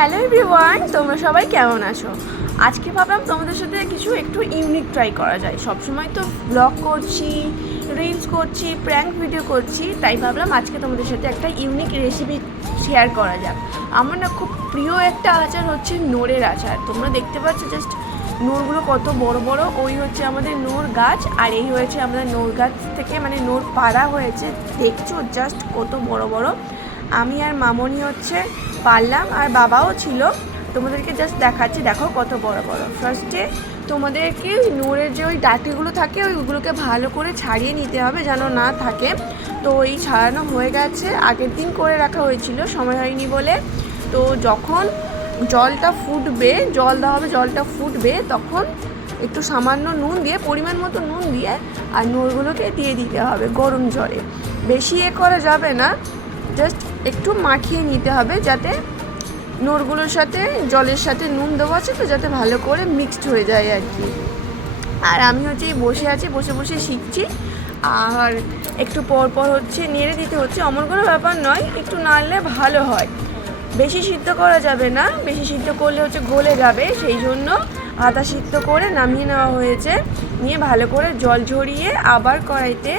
Hello everyone, তোমরা সবাই কেমন আছো? আজকে ভাবলাম তোমাদের সাথে কিছু একটু ইউনিক ট্রাই করা যায়। সবসময় তো ব্লগ করছি, রিলস করছি, প্র্যাঙ্ক ভিডিও করছি, তাই ভাবলাম আজকে তোমাদের সাথে একটা ইউনিক রেসিপি শেয়ার করা যাক। আমার না খুব প্রিয় একটা আচার হচ্ছে নোড়ের আচার। তোমরা দেখতে পাচ্ছ জাস্ট নোড়গুলো কত বড় বড়, ওই হচ্ছে আমাদের নোড় গাছ, আর এই হয়েছে আমাদের নোড় গাছ থেকে মানে নোড় পাড়া হয়েছে। দেখছো জাস্ট কত বড় বড়। আমি আর মামনি হচ্ছে পারলাম, আর বাবাও ছিল। তোমাদেরকে জাস্ট দেখাচ্ছি, দেখো কত বড় বড়। ফার্স্টে তোমাদেরকে নোড়ের যে ওই ডাঁটিগুলো থাকে ওইগুলোকে ভালো করে ছাড়িয়ে নিতে হবে যেন না থাকে। তো এই ছাড়ানো হয়ে গেছে, আগের দিন করে রাখা হয়েছিল, সময় হয়নি বলে। তো যখন জলটা ফুটবে, জল দেওয়া হবে, জলটা ফুটবে তখন একটু সামান্য নুন দিয়ে, পরিমাণ মতো নুন দিয়ে, আর নোড়গুলোকে দিয়ে দিতে হবে গরম জলে। বেশি করা যাবে না, জাস্ট একটু মাখিয়ে নিতে হবে যাতে নোড়গুলোর সাথে জলের সাথে নুন দেওয়া আছে তো যাতে ভালো করে মিক্সড হয়ে যায় আর কি। আর আমি হচ্ছে বসে আছি, বসে বসে শিখছি, আর একটু পর পর হচ্ছে নেড়ে দিতে হচ্ছে। অমন কোনো ব্যাপার নয়, একটু নাড়লে ভালো হয়। বেশি সিদ্ধ করা যাবে না, বেশি সিদ্ধ করলে হচ্ছে গলে যাবে, সেই জন্য আধা সিদ্ধ করে নামিয়ে নেওয়া হয়েছে। নিয়ে ভালো করে জল ঝরিয়ে আবার কড়াইতে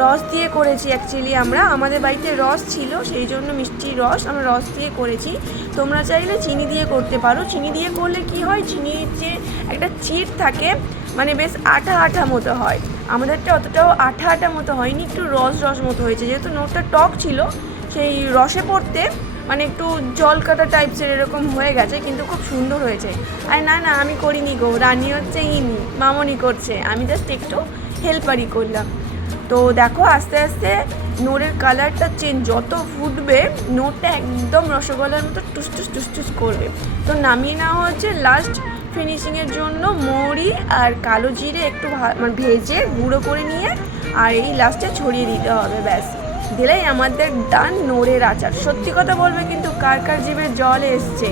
রস দিয়ে করেছি। অ্যাকচুয়ালি আমাদের বাড়িতে রস ছিল, সেই জন্য মিষ্টির রস আমরা রস দিয়ে করেছি। তোমরা চাইলে চিনি দিয়ে করতে পারো। চিনি দিয়ে করলে কি হয়, চিনির যে একটা চিট থাকে মানে বেশ আঠা আঠা মতো হয়। আমাদেরটা অতটাও আঠা আঠা মতো হয়নি, একটু রস রস মতো হয়েছে। যেহেতু নোটটা টক ছিল, সেই রসে পড়তে মানে একটু জল কাটা টাইপসের এরকম হয়ে গেছে, কিন্তু খুব সুন্দর হয়েছে। আর না না আমি করিনি গো, রানি হচ্ছে ইনি, মামনি করছে, আমি জাস্ট একটু হেল্পারই করলাম। তো দেখো আস্তে আস্তে নোড়ের কালারটা চেঞ্জ, যত ফুটবে নোড়টা একদম রসগোল্লার মতো টুসটুস টুসটুস করবে। তো নামিয়ে নেওয়া হচ্ছে। লাস্ট ফিনিশিংয়ের জন্য মৌরি আর কালো জিরে একটু মানে ভেজে গুঁড়ো করে নিয়ে আর এই লাস্টে ছড়িয়ে দিতে হবে, ব্যাস দিলেই আমাদের ডান নোড়ের আচার। সত্যি কথা বলবে কিন্তু কার কার জিভে জল এসছে।